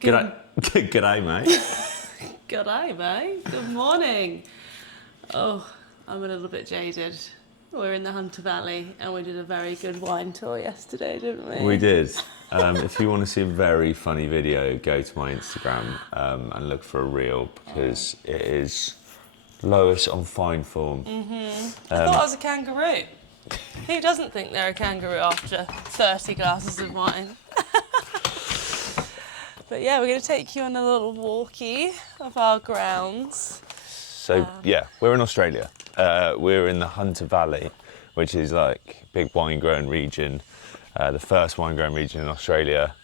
G'day, g'day, mate. G'day, mate. Good morning. Oh, I'm a little bit jaded. We're in the Hunter Valley and we did a very good wine tour yesterday, didn't we? We did. If you want to see a very funny video, go to my Instagram and look for a reel because it is Lois on fine form. I thought I was a kangaroo. Who doesn't think they're a kangaroo after 30 glasses of wine? But yeah, we're going to take you on a little walkie of our grounds. So yeah, we're in Australia. We're in the Hunter Valley, which is like big wine growing region, the first wine growing region in Australia.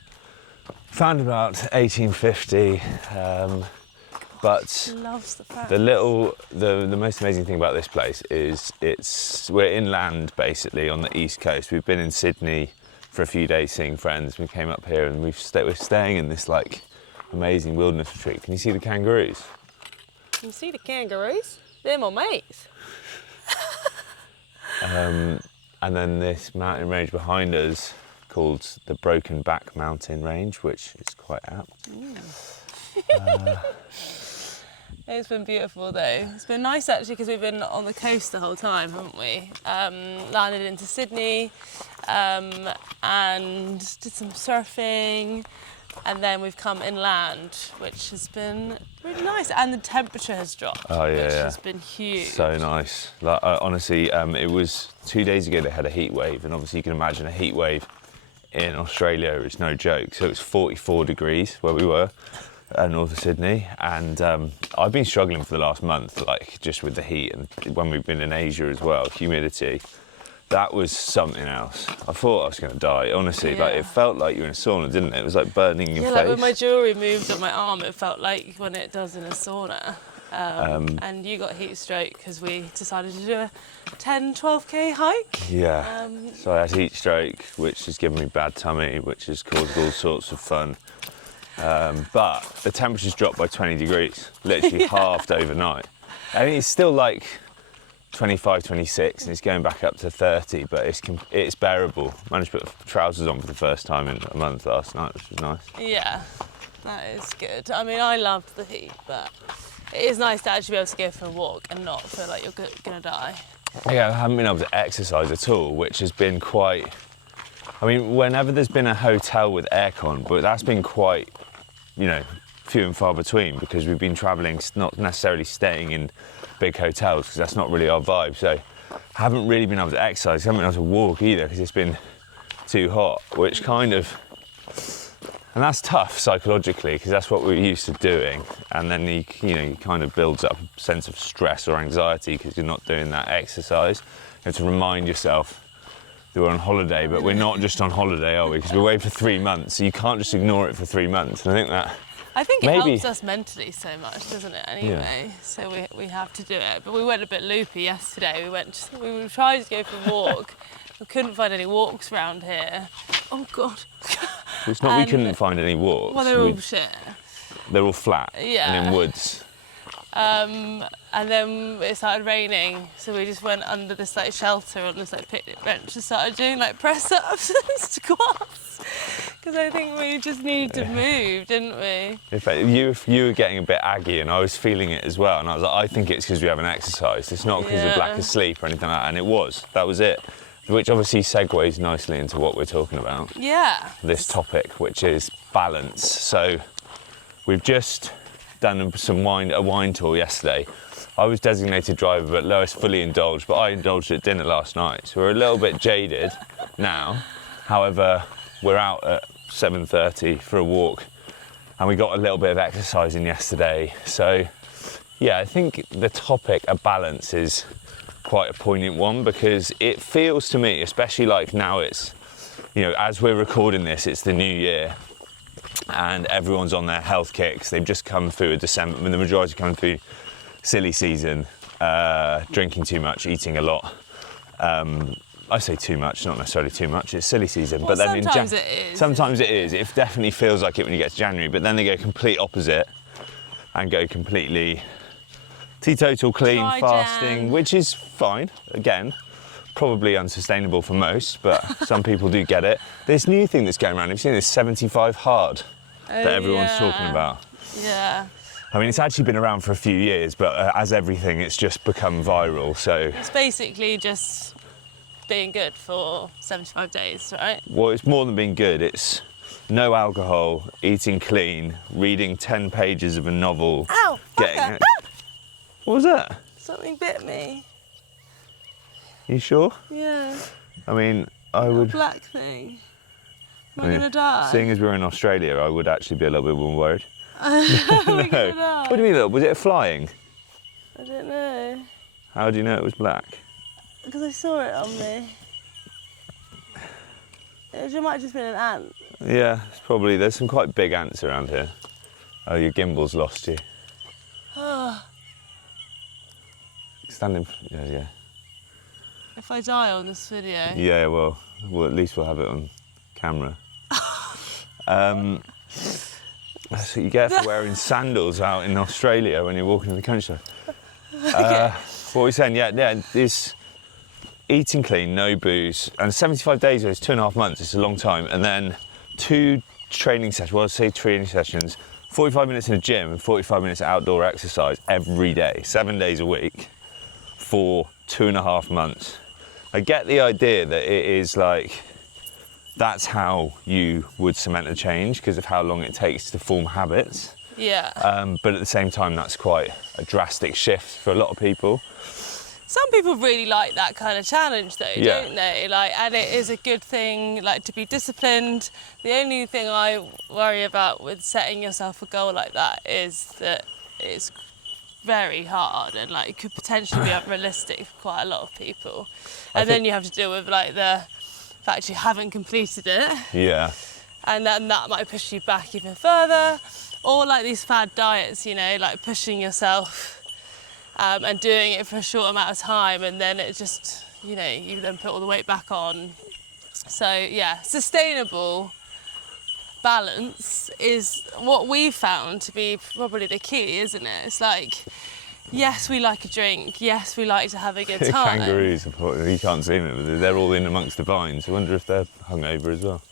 Founded about 1850, but Loves the fact. the most amazing thing about this place is we're inland basically on the east coast. We've been in Sydney for a few days seeing friends. We came up here and we're staying in this like amazing wilderness retreat. Can you see the kangaroos? Can you see the kangaroos? They're my mates. And then this mountain range behind us called the Broken Back Mountain Range, which is quite apt. It's been beautiful though. It's been nice actually because we've been on the coast the whole time, haven't we? Landed into Sydney and did some surfing, and then we've come inland, which has been really nice. And the temperature has dropped, which has been huge. So nice. Like, honestly, it was 2 days ago they had a heat wave, and obviously you can imagine a heat wave in Australia is no joke. So it was 44 degrees where we were. North of Sydney, and I've been struggling for the last month, like just with the heat, and when we've been in Asia as well, humidity. That was something else. I thought I was going to die, honestly. Like it felt like you were in a sauna, didn't it? It was like burning your face. Yeah, like when my jewellery moved on my arm, it felt like when it does in a sauna. And you got heat stroke because we decided to do a 10, 12k hike. Yeah. So I had heat stroke, which has given me bad tummy, which has caused all sorts of fun. But the temperature's dropped by 20 degrees, literally halved overnight. I mean, it's still like 25, 26, and it's going back up to 30, but it's bearable. Managed to put trousers on for the first time in a month last night, which was nice. Yeah, that is good. I mean, I loved the heat, but it is nice to actually be able to go for a walk and not feel like you're gonna die. Yeah, I haven't been able to exercise at all, which has been quite... I mean, whenever there's been a hotel with aircon, but that's been quite, few and far between because we've been travelling, not necessarily staying in big hotels because that's not really our vibe. So I haven't really been able to exercise, haven't been able to walk either because it's been too hot, which kind of... And that's tough psychologically because that's what we're used to doing. And then you kind of builds up a sense of stress or anxiety because you're not doing that exercise. You have to remind yourself that we're on holiday, but we're not just on holiday, are we? Because we're away for 3 months, so you can't just ignore it for 3 months. And I think it helps us mentally so much, doesn't it, anyway? Yeah. So we have to do it. But we went a bit loopy yesterday. We tried to go for a walk. We couldn't find any walks around here. Oh, God. It's not we couldn't find any walks. Well, they're all shit. They're all flat and in woods. And then it started raining, so we just went under this like shelter on this like picnic bench and started doing like press-ups and squats because I think we just needed to move, didn't we? In fact, you were getting a bit aggy and I was feeling it as well, and I was like, I think it's because we haven't exercised. It's not because of lack of sleep or anything like that, and that was it. Which obviously segues nicely into what we're talking about. Yeah. This topic, which is balance. So we've just done a wine tour yesterday. I was designated driver, but Lois fully indulged, but I indulged at dinner last night. So we're a little bit jaded now. However, we're out at 7:30 for a walk and we got a little bit of exercise in yesterday. So yeah, I think the topic of balance is quite a poignant one because it feels to me, especially like now it's, as we're recording this, it's the new year and everyone's on their health kicks. They've just come through a December, the majority coming through silly season, drinking too much, eating a lot. I say too much, not necessarily too much, it's silly season. Well, but then sometimes it is. It definitely feels like it when you get to January, but then they go complete opposite and go completely teetotal, clean, fasting, which is fine. Again, probably unsustainable for most, but some people do get it. This new thing that's going around, have you seen this 75 hard? that everyone's talking about. Yeah. I mean, it's actually been around for a few years, but as everything, it's just become viral. So It's basically just being good for 75 days, right? well, it's more than being good. It's no alcohol, eating clean, reading 10 pages of a novel. Ow! Fucker. What was that? Something bit me. You sure? Yeah. I mean, I A would. black thing. Am I I mean, gonna die? Seeing as we're in Australia, I would actually be a little bit more worried. Am I No. gonna die? What do you mean, look? Was it a flying? I don't know. How do you know it was black? Because I saw it on me. It might have just been an ant. Yeah, it's probably. There's some quite big ants around here. Oh, your gimbal's lost you. Standing. Yeah. If I die on this video. Yeah, well, at least we'll have it on camera. That's what you get for wearing sandals out in Australia when you're walking in the countryside. What were we saying? Yeah, this eating clean, no booze, and 75 days is 2.5 months. It's a long time, and then 2 training sessions. Well, I'd say training sessions, 45 minutes in the gym and 45 minutes outdoor exercise every day, 7 days a week, for 2.5 months. I get the idea that it is like, that's how you would cement a change because of how long it takes to form habits. Yeah. But at the same time, that's quite a drastic shift for a lot of people. Some people really like that kind of challenge though, Yeah. don't they? And it is a good thing, to be disciplined. The only thing I worry about with setting yourself a goal like that is that it's very hard and it could potentially be unrealistic for quite a lot of people. And then you have to deal with the fact you haven't completed it. Yeah. And then that might push you back even further. Or these fad diets, pushing yourself and doing it for a short amount of time, and then it just, you then put all the weight back on. So yeah, sustainable balance is what we've found to be probably the key, isn't it? It's yes, we like a drink. Yes, we like to have a good time. Kangaroos, you can't see them, but they're all in amongst the vines. I wonder if they're hungover as well.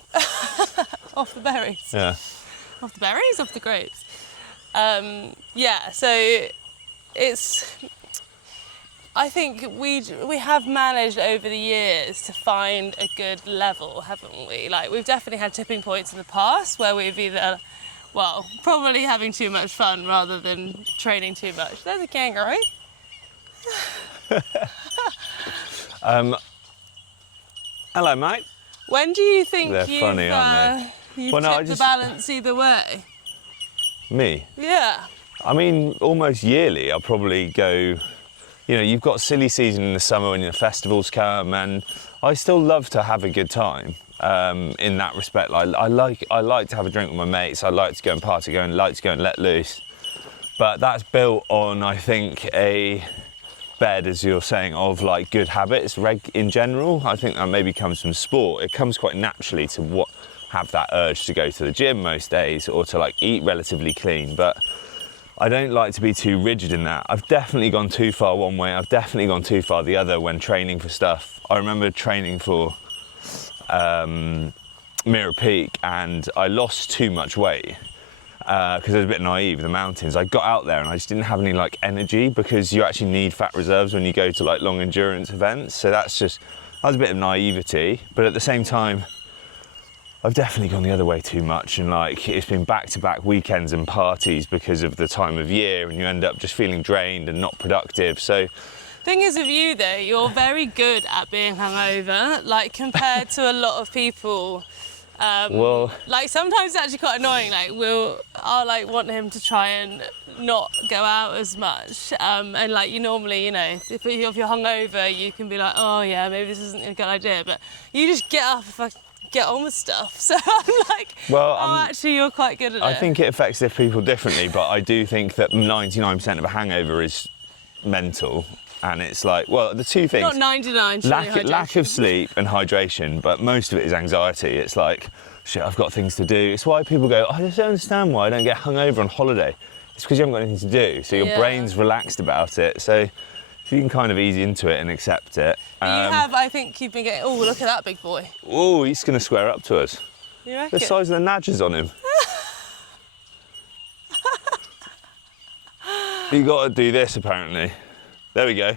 Off the berries. Yeah. Off the berries, off the grapes. So I think we have managed over the years to find a good level, haven't we? We've definitely had tipping points in the past where we've either, probably having too much fun rather than training too much. There's a kangaroo. Hello, mate. When do you think They're funny, aren't you've Well, no, tipped the balance either way? Me? Yeah. I mean, almost yearly, I'll probably go, you've got silly season in the summer when the festivals come, and I still love to have a good time in that respect. I like to have a drink with my mates. I like to go and party, like to go and let loose. But that's built on, I think, a bed, as you're saying, of good habits in general. I think that maybe comes from sport. It comes quite naturally to have that urge to go to the gym most days or to eat relatively clean. But I don't like to be too rigid in that. I've definitely gone too far one way. I've definitely gone too far the other when training for stuff. I remember training for Mirror Peak, and I lost too much weight because I was a bit naive in the mountains. I got out there and I just didn't have any energy, because you actually need fat reserves when you go to long endurance events. So that was a bit of naivety, but at the same time, I've definitely gone the other way too much, and it's been back-to-back weekends and parties because of the time of year, and you end up just feeling drained and not productive. So, thing is with you though, you're very good at being hungover, compared to a lot of people. Sometimes it's actually quite annoying. I'll want him to try and not go out as much, and you normally, if you're hungover, you can be oh yeah, maybe this isn't a good idea, but you just get up and get on with stuff. So I'm actually, you're quite good at it. I think it affects people differently, but I do think that 99% of a hangover is mental. And it's the two things. Not 99, lack of sleep and hydration, but most of it is anxiety. It's shit, I've got things to do. It's why people go, I just don't understand why I don't get hungover on holiday. It's because you haven't got anything to do. So your brain's relaxed about it. So if you can kind of ease into it and accept it. I think you've been getting, look at that big boy. Oh, he's going to square up to us. You reckon? The size of the nudges on him. You got to do this apparently. There we go.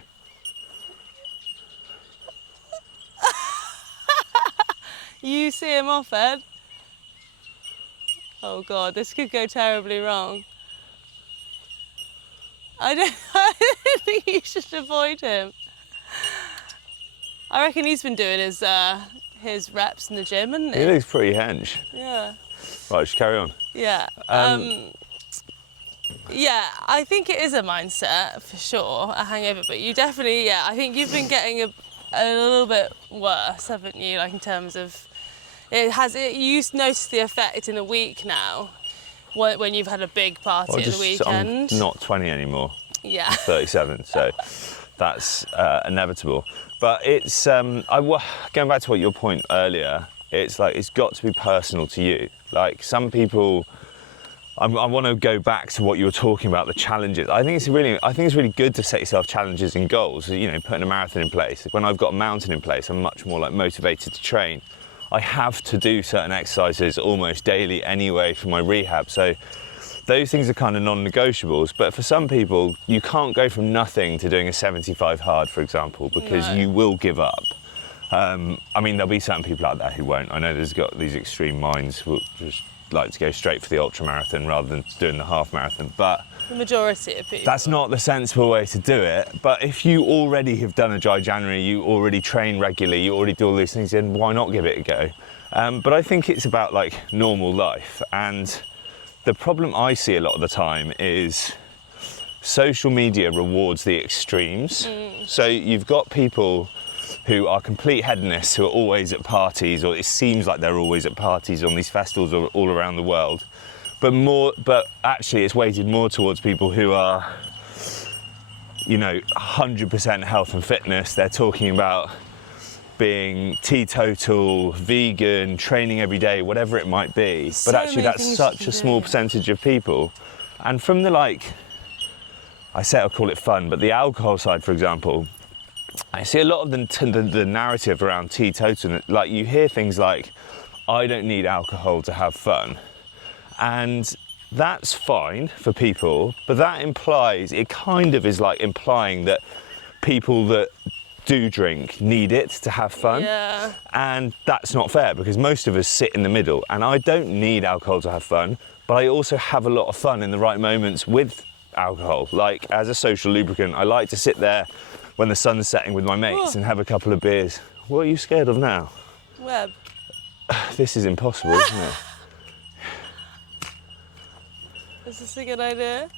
You see him off, Ed? Oh God, this could go terribly wrong. I don't think you should avoid him. I reckon he's been doing his reps in the gym, hasn't he? He looks pretty hench. Yeah. Right, just carry on. Yeah. Yeah, I think it is a mindset for sure, a hangover. But you definitely, yeah, I think you've been getting a little bit worse, haven't you? Like in terms of, you notice the effect in a week now, when you've had a big party at the weekend. I'm not 20 anymore. Yeah. I'm 37, so that's inevitable. But it's going back to your point earlier. It's like it's got to be personal to you. Like some people, I want to go back to what you were talking about, the challenges. I think it's really good to set yourself challenges and goals. You know, putting a marathon in place. When I've got a mountain in place, I'm much more like motivated to train. I have to do certain exercises almost daily anyway for my rehab. So those things are kind of non-negotiables. But for some people, you can't go from nothing to doing a 75 hard, for example, because you will give up. I mean, there'll be certain people out there who won't. I know there's got these extreme minds who just like to go straight for the ultra marathon rather than doing the half marathon. But the majority of people. That's not the sensible way to do it. But if you already have done a dry January, you already train regularly, you already do all these things, then why not give it a go? But I think it's about like normal life. And the problem I see a lot of the time is social media rewards the extremes. So you've got people who are complete hedonists, who are always at parties, or it seems like they're always at parties on these festivals all around the world. But actually it's weighted more towards people who are, you know, 100% health and fitness. They're talking about being teetotal, vegan, training every day, whatever it might be. So but actually that's such a small percentage of people. And from the I'll call it fun, but the alcohol side, for example, I see a lot of the narrative around teetotal. Like you hear things like, I don't need alcohol to have fun. And that's fine for people, but it kind of is like implying that people that do drink need it to have fun. Yeah. And that's not fair because most of us sit in the middle, and I don't need alcohol to have fun, but I also have a lot of fun in the right moments with alcohol. Like as a social lubricant, I like to sit there when the sun's setting with my mates and have a couple of beers. What are you scared of now? Web. This is impossible, isn't it? Is this a good idea?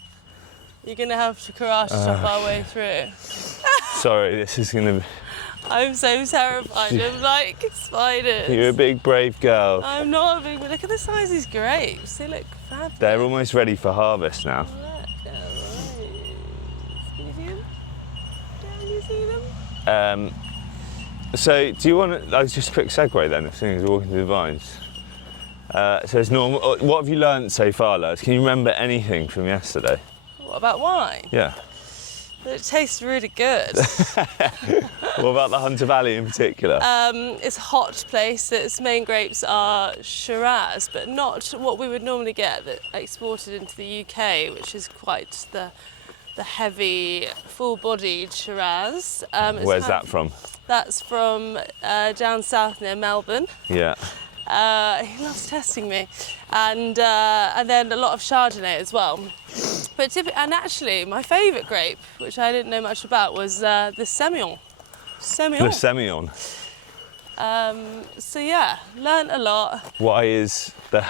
You're going to have to karate chop our way through. Sorry, this is going to... I'm so terrified of like spiders. You're a big brave girl. I'm not a big, but look at the size of these grapes. They look fabulous. They're almost ready for harvest now. Look at those. Can you see them? Can you see them? So do you want to, just a quick segue then, as soon as we're walking through the vines. So it's normal. What have you learnt so far, lads? Can you remember anything from yesterday? What about wine? Yeah. It tastes really good. What about the Hunter Valley in particular? It's a hot place. Its main grapes are Shiraz, but not what we would normally get that exported into the UK, which is quite the heavy, full-bodied Shiraz. Where's that from? That's from down south near Melbourne. Yeah. He loves testing me, and then a lot of Chardonnay as well. But and actually, my favourite grape, which I didn't know much about, was the Semillon. The Semillon. So yeah, learnt a lot. Why is the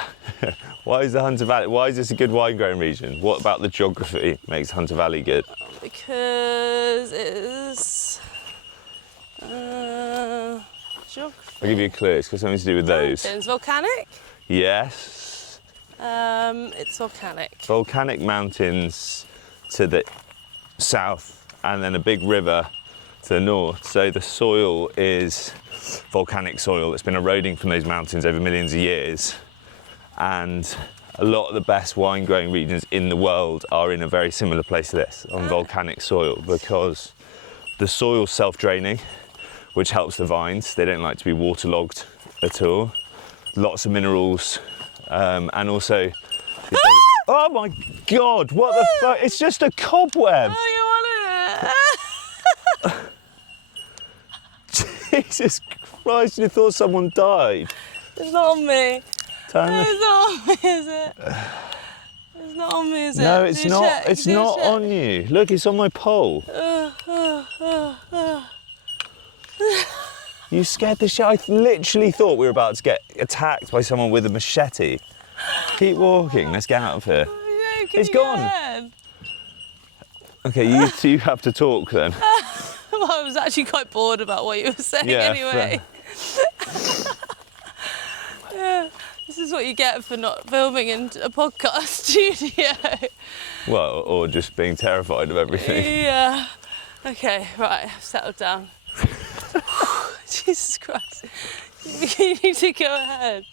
Hunter Valley? Why is this a good wine growing region? What about the geography makes Hunter Valley good? Because it's geography. I'll give you a clue. It's got something to do with those. It's volcanic. Yes. It's volcanic. Volcanic mountains to the south, and then a big river to the north. So the soil is volcanic soil that's been eroding from those mountains over millions of years. And a lot of the best wine growing regions in the world are in a very similar place to this, on volcanic soil, because the soil's self-draining, which helps the vines. They don't like to be waterlogged at all. Lots of minerals, and also Oh my God, what the fuck? It's just a cobweb. Oh, you want it? Jesus Christ, you thought someone died. It's not on me. Turn it. It's not on me, is it? It's not on me, is it? No, it's Do you not. check? It's Do you not check? on you. Look, it's on my pole. You scared the shit. I literally thought we were about to get attacked by someone with a machete. Keep walking. Let's get out of here. No, It's gone. Okay, you two have to talk then. Well, I was actually quite bored about what you were saying Yeah, anyway. Yeah, this is what you get for not filming in a podcast studio. Well, or just being terrified of everything. Yeah. Okay, right, I've settled down. Jesus Christ. You need to go ahead.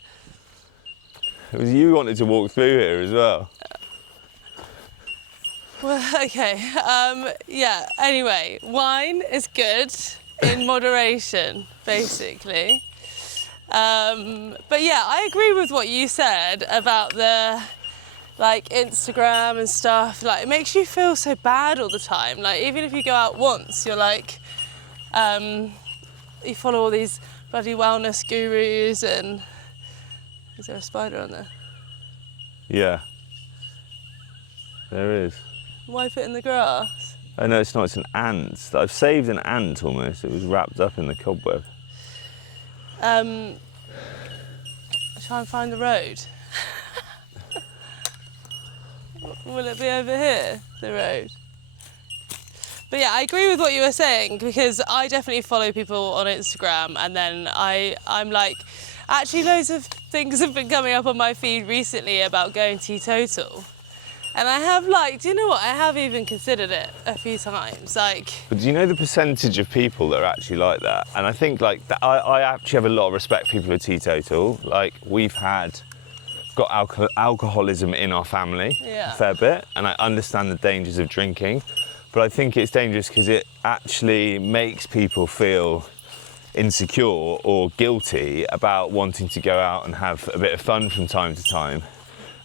It was you wanted to walk through here as well. Well, okay. Yeah, anyway, wine is good in moderation, basically. But yeah, I agree with what you said about the like Instagram and stuff. Like, it makes you feel so bad all the time. Like, even if you go out once, you're like, you follow all these bloody wellness gurus and... Is there a spider on there? Yeah. There is. Wipe it in the grass. Oh no, it's not, it's an ant. I've saved an ant almost. It was wrapped up in the cobweb. Try and find the road. Will it be over here, the road? But yeah, I agree with what you were saying, because I definitely follow people on Instagram, and then I'm like, actually loads of things have been coming up on my feed recently about going teetotal. And I have like, do you know what? I have even considered it a few times. Like, But do you know the percentage of people that are actually like that? And I think like that, I actually have a lot of respect for people who are teetotal. Like, we've got alcoholism in our family Yeah. a fair bit, and I understand the dangers of drinking, but I think it's dangerous because it actually makes people feel insecure or guilty about wanting to go out and have a bit of fun from time to time.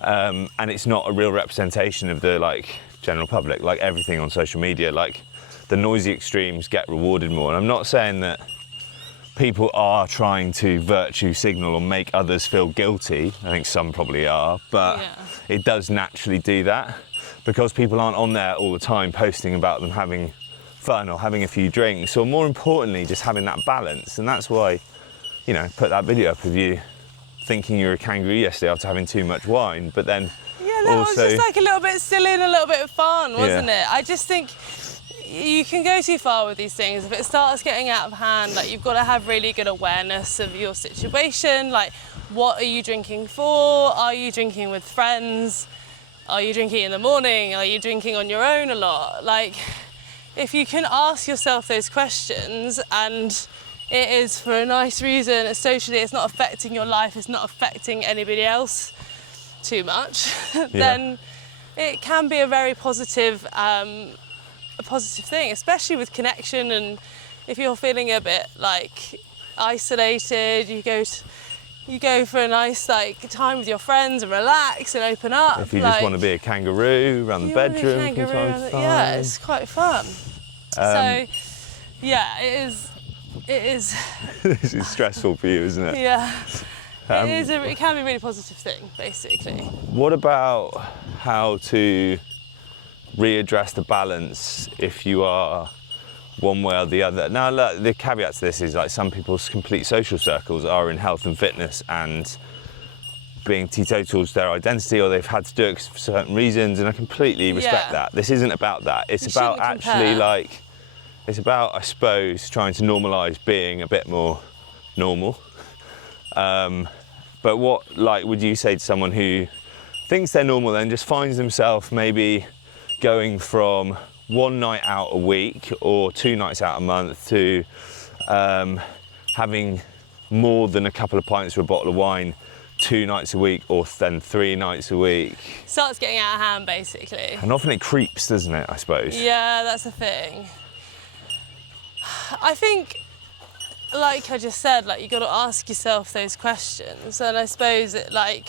And it's not a real representation of the like general public. Like everything on social media, like the noisy extremes get rewarded more. And I'm not saying that people are trying to virtue signal or make others feel guilty. I think some probably are, but Yeah. it does naturally do that because people aren't on there all the time posting about them having fun or having a few drinks, or more importantly, just having that balance. And that's why, you know, put that video up of you thinking you were a kangaroo yesterday after having too much wine, but then yeah, that was just like a little bit silly and a little bit of fun, wasn't Yeah. it? I just think you can go too far with these things. If it starts getting out of hand, like, you've got to have really good awareness of your situation. Like, what are you drinking for? Are you drinking with friends? Are you drinking in the morning? Are you drinking on your own a lot? Like, if you can ask yourself those questions and it is for a nice reason, socially it's not affecting your life, it's not affecting anybody else too much, then it can be a very positive thing, especially with connection. And if you're feeling a bit like isolated, you go for a nice like time with your friends and relax and open up. if you just want to be a kangaroo around the You wanna be a bedroom from kangaroo time around to the- time. Yeah, it's quite fun. So, yeah, it is. This is stressful for you, isn't it? Yeah, it can be a really positive thing, basically. What about how to readdress the balance if you are one way or the other? Now, look, the caveat to this is like some people's complete social circles are in health and fitness, and being teetotal is their identity, or they've had to do it for certain reasons, and I completely respect Yeah. that. This isn't about that. It's You about shouldn't actually compare. like, it's about, I suppose, trying to normalise being a bit more normal. But what, like, would you say to someone who thinks they're normal and just finds themselves maybe going from one night out a week or 2 nights out a month to having more than a couple of pints or a bottle of wine 2 nights a week, or then 3 nights a week? Starts getting out of hand, basically. And often it creeps, doesn't it, I suppose? Yeah, that's the thing. I think, like I just said, like, you got to ask yourself those questions, and I suppose it, like,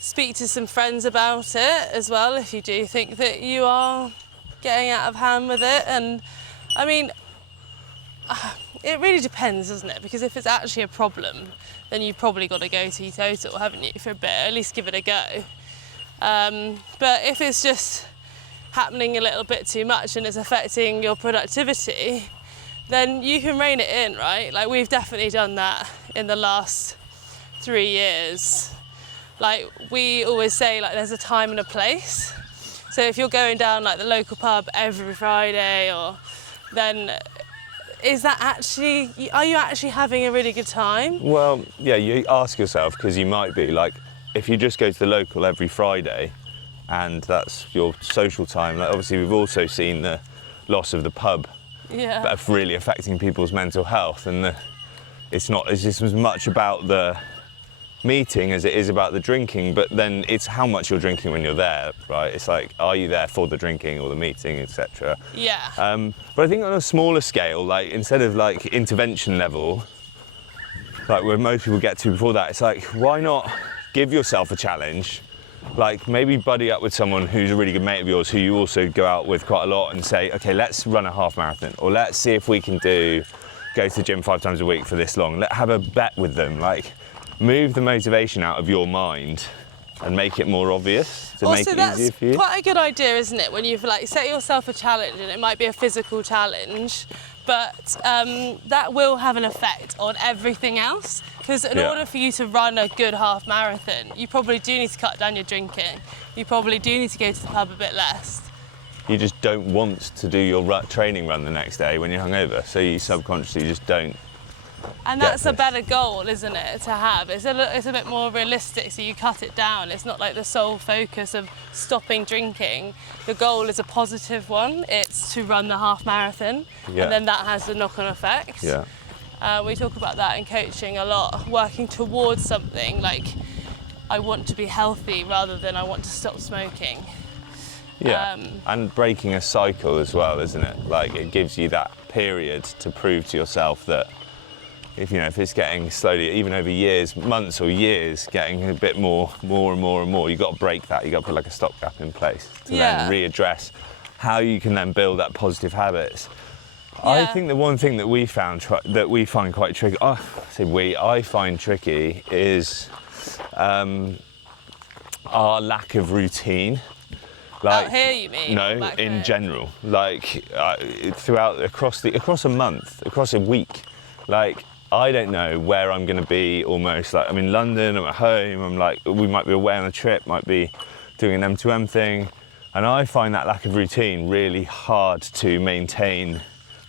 speak to some friends about it as well if you do think that you are getting out of hand with it. And I mean, it really depends, doesn't it? Because if it's actually a problem, then you've probably got to go teetotal, haven't you, for a bit, at least give it a go. But if it's just happening a little bit too much and it's affecting your productivity, then you can rein it in, right? Like, we've definitely done that in the last 3 years. Like, we always say, like, there's a time and a place. So if you're going down like the local pub every Friday, or then is that actually, are you actually having a really good time? Well, yeah, you ask yourself, because you might be like, if you just go to the local every Friday and that's your social time, like obviously we've also seen the loss of the pub really affecting people's mental health, and it's just as much about the meeting as it is about the drinking, but then it's how much you're drinking when you're there, right? It's like, are you there for the drinking or the meeting, etc. Yeah. But I think on a smaller scale, like instead of like intervention level, like where most people get to before that, it's like, why not give yourself a challenge? Like maybe buddy up with someone who's a really good mate of yours who you also go out with quite a lot and say, okay, let's run a half marathon, or let's see if we can go to the gym 5 times a week for this long. Let's have a bet with them. Like, move the motivation out of your mind and make it more obvious to make it easier for you. Also, that's quite a good idea, isn't it? When you've like set yourself a challenge, and it might be a physical challenge, but that will have an effect on everything else. Because in order for you to run a good half marathon, you probably do need to cut down your drinking. You probably do need to go to the pub a bit less. You just don't want to do your training run the next day when you're hungover, so you subconsciously just don't. And that's a better goal, isn't it, to have? It's a bit more realistic, so you cut it down. It's not like the sole focus of stopping drinking. The goal is a positive one. It's to run the half marathon, and then that has a knock-on effect. Yeah. We talk about that in coaching a lot, working towards something like, I want to be healthy rather than I want to stop smoking. Yeah, and breaking a cycle as well, isn't it? Like, it gives you that period to prove to yourself that if it's getting slowly, even over years, months or years, getting a bit more and more, you've got to break that. You've got to put like a stopgap in place to then readdress how you can then build that positive habits. Yeah. I think the one thing that we find quite tricky, I find tricky is our lack of routine. Like, out here, you mean? No, in general. Like across a month, across a week. Like, I don't know where I'm going to be. Almost like I'm in London, I'm at home. I'm like, we might be away on a trip, might be doing an M2M thing, and I find that lack of routine really hard to maintain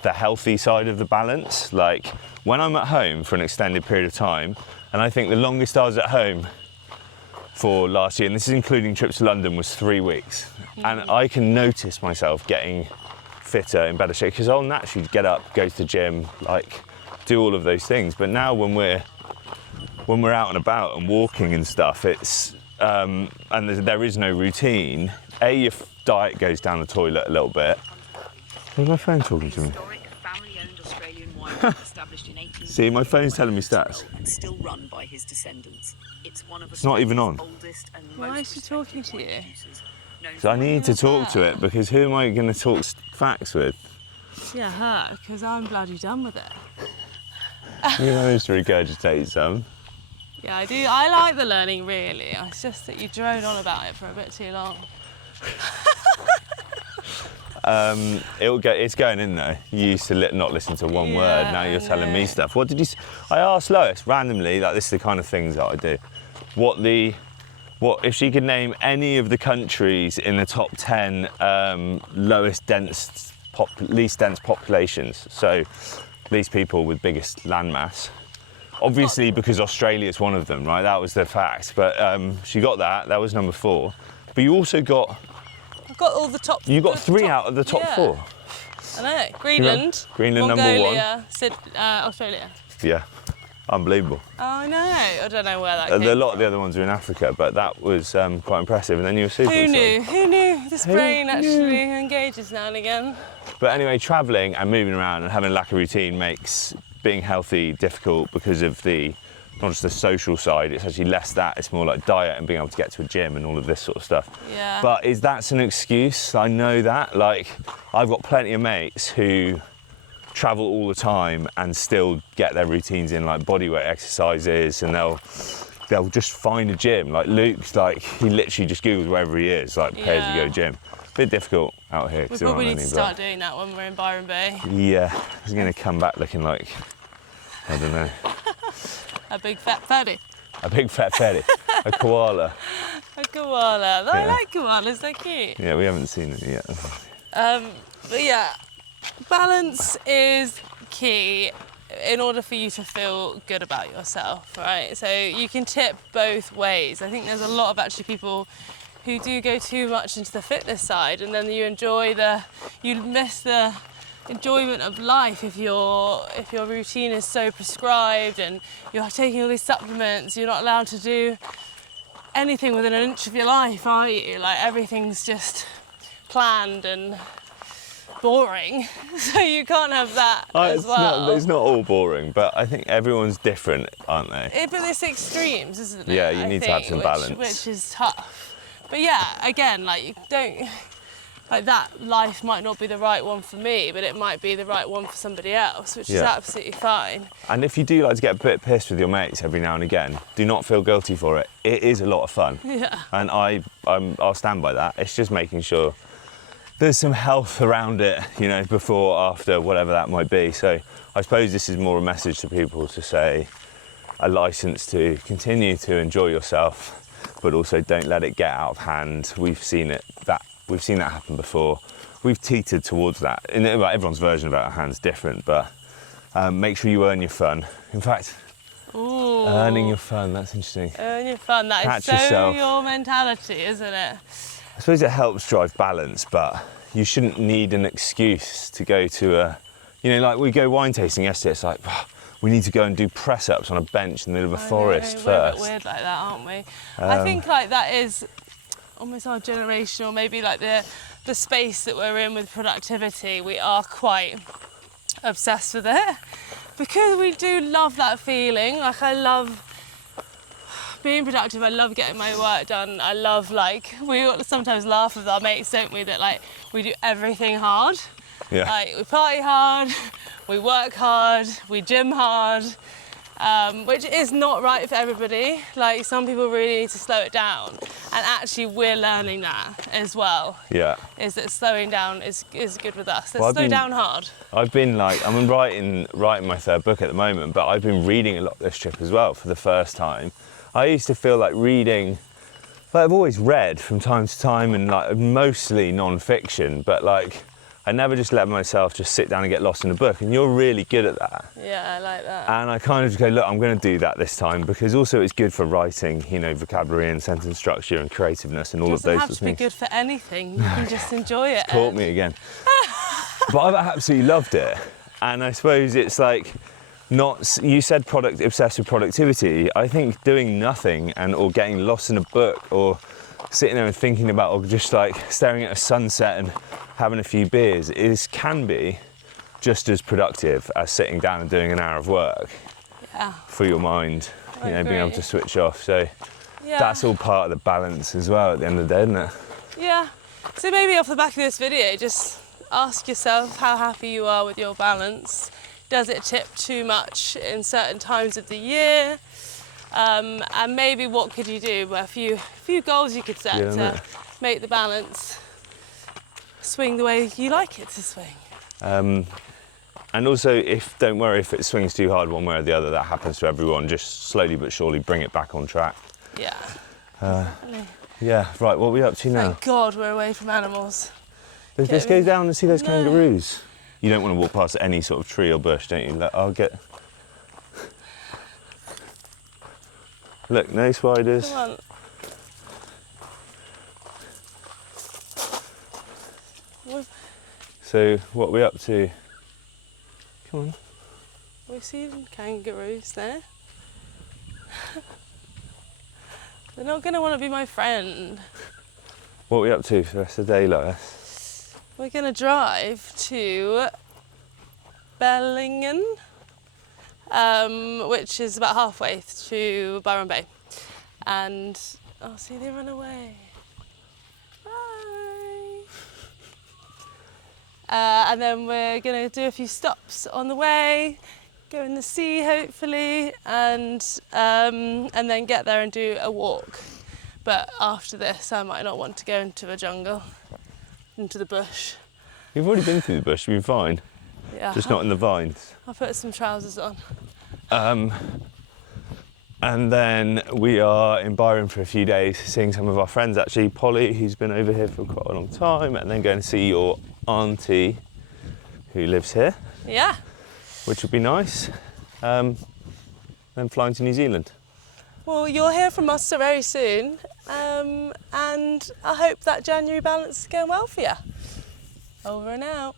the healthy side of the balance. Like when I'm at home for an extended period of time, and I think the longest I was at home for last year, and this is including trips to London, was 3 weeks. And I can notice myself getting fitter, in better shape, because I'll naturally get up, go to the gym, like do all of those things. But now when we're out and about and walking and stuff, it's and there is no routine. Your diet goes down the toilet a little bit. Where's my phone talking to me? See, my phone's telling me stats. Still run by his descendants. It's not even on. Why is she talking to you? So I need to talk to it, because who am I going to talk facts with? Yeah, her, because I'm bloody done with it. You managed to regurgitate some. Yeah, I do. I like the learning, really. It's just that you drone on about it for a bit too long. It's going in though. You used to not listen to one word. Now you're telling me stuff. What did you? I asked Lois randomly. Like, this is the kind of things that I do. What if she could name any of the countries in the top 10 least dense populations? So least people with biggest landmass. Obviously, because Australia's one of them, right? That was the fact. But she got that. That was number 4. But you also got. I've got all the top. You got 3 out of the top 4. I know. Greenland. Greenland, Mongolia, number 1. Australia. Yeah, unbelievable. Oh, I know. I don't know where that came A lot of the other ones are in Africa, but that was quite impressive. And then you were super. Who knew? Who knew? This brain actually engages now and again. But anyway, travelling and moving around and having a lack of routine makes being healthy difficult because of the not just the social side, it's actually less that, it's more like diet and being able to get to a gym and all of this sort of stuff. Yeah. But that's an excuse, I know that. Like, I've got plenty of mates who travel all the time and still get their routines in, like bodyweight exercises, and they'll just find a gym. Like Luke, like he literally just Googles wherever he is, like pay as you go gym. Bit difficult out here. We probably need to start doing that when we're in Byron Bay. Yeah, he's going to come back looking like, I don't know. A big fat fatty. A big fat fatty. A koala. A koala. I like koalas, they're cute. Yeah, we haven't seen it yet. But yeah, balance is key in order for you to feel good about yourself, right? So you can tip both ways. I think there's a lot of actually people who do go too much into the fitness side, and then you miss the enjoyment of life if your routine is so prescribed and you're taking all these supplements. You're not allowed to do anything within an inch of your life, are you? Like, everything's just planned and boring, so you can't have that as well. It's not all boring, but I think everyone's different, aren't they? But it's extremes, isn't it? Yeah, you need to have some balance. Which is tough. But yeah, again, like, you don't, like, that life might not be the right one for me, but it might be the right one for somebody else, which is absolutely fine. And if you do like to get a bit pissed with your mates every now and again, do not feel guilty for it. It is a lot of fun. Yeah. And I'll stand by that. It's just making sure there's some health around it, you know, before, after, whatever that might be. So I suppose this is more a message to people to say a license to continue to enjoy yourself, but also don't let it get out of hand. We've seen that happen before. We've teetered towards that. Everyone's version of out of hand's different, but make sure you earn your fun. In fact, earning your fun, that's interesting. Earn your fun, that Catch is so yourself. your mentality, isn't it? I suppose it helps drive balance, but you shouldn't need an excuse to go to like we go wine tasting yesterday, it's like, we need to go and do press-ups on a bench in the middle of a forest We're first. a bit weird like that, aren't we? I think like that is almost our generation, or maybe like the space that we're in with productivity. We are quite obsessed with it because we do love that feeling. Like, I love being productive, I love getting my work done. I love, like, we sometimes laugh with our mates, don't we, that like we do everything hard. Yeah. Like, we party hard, we work hard, we gym hard, which is not right for everybody. Like, some people really need to slow it down, and actually we're learning that as well. Yeah. Is that slowing down is good with us. Let's slow down hard. I've been like, I'm writing my third book at the moment, but I've been reading a lot this trip as well for the first time. I used to feel like reading, like I've always read from time to time, and like mostly non-fiction, but like I never just let myself just sit down and get lost in a book, and you're really good at that. Yeah, I like that. And I kind of just go, look, I'm going to do that this time, because also it's good for writing, you know, vocabulary and sentence structure and creativeness and all of those sorts of things. It doesn't have to be good for anything, you can just enjoy it. Caught me again. But I've absolutely loved it. And I suppose it's like, you said obsessed with productivity. I think doing nothing or getting lost in a book or sitting there and thinking about, or just like staring at a sunset and having a few beers can be just as productive as sitting down and doing an hour of work for your mind, being able to switch off. So that's all part of the balance as well at the end of the day, isn't it? Yeah. So maybe off the back of this video, just ask yourself how happy you are with your balance. Does it tip too much in certain times of the year? And maybe what could you do? A few goals you could set to make the balance swing the way you like it to swing. And also, don't worry if it swings too hard one way or the other. That happens to everyone. Just slowly but surely bring it back on track. Yeah. Yeah. Right. What are we up to now? Thank God we're away from animals. Let's go down and see those kangaroos. You don't want to walk past any sort of tree or bush, don't you? I'll get. Look, no spiders. Come on. So, what are we up to? Come on. We've seen kangaroos there. They're not going to want to be my friend. What are we up to for the rest of the day, Lois? We're going to drive to Bellingen. which is about halfway to Byron Bay. And, oh, see, they run away. Bye. And then we're going to do a few stops on the way, go in the sea hopefully, and then get there and do a walk. But after this, I might not want to go into a jungle, into the bush. You've already been through the bush, you've been fine. Yeah. Just not in the vines. I'll put some trousers on. And then we are in Byron for a few days, seeing some of our friends actually, Polly, who's been over here for quite a long time, and then going to see your auntie who lives here. Yeah. Which would be nice. Then flying to New Zealand. Well, you'll hear from us so very soon, and I hope that January balance is going well for you. Over and out.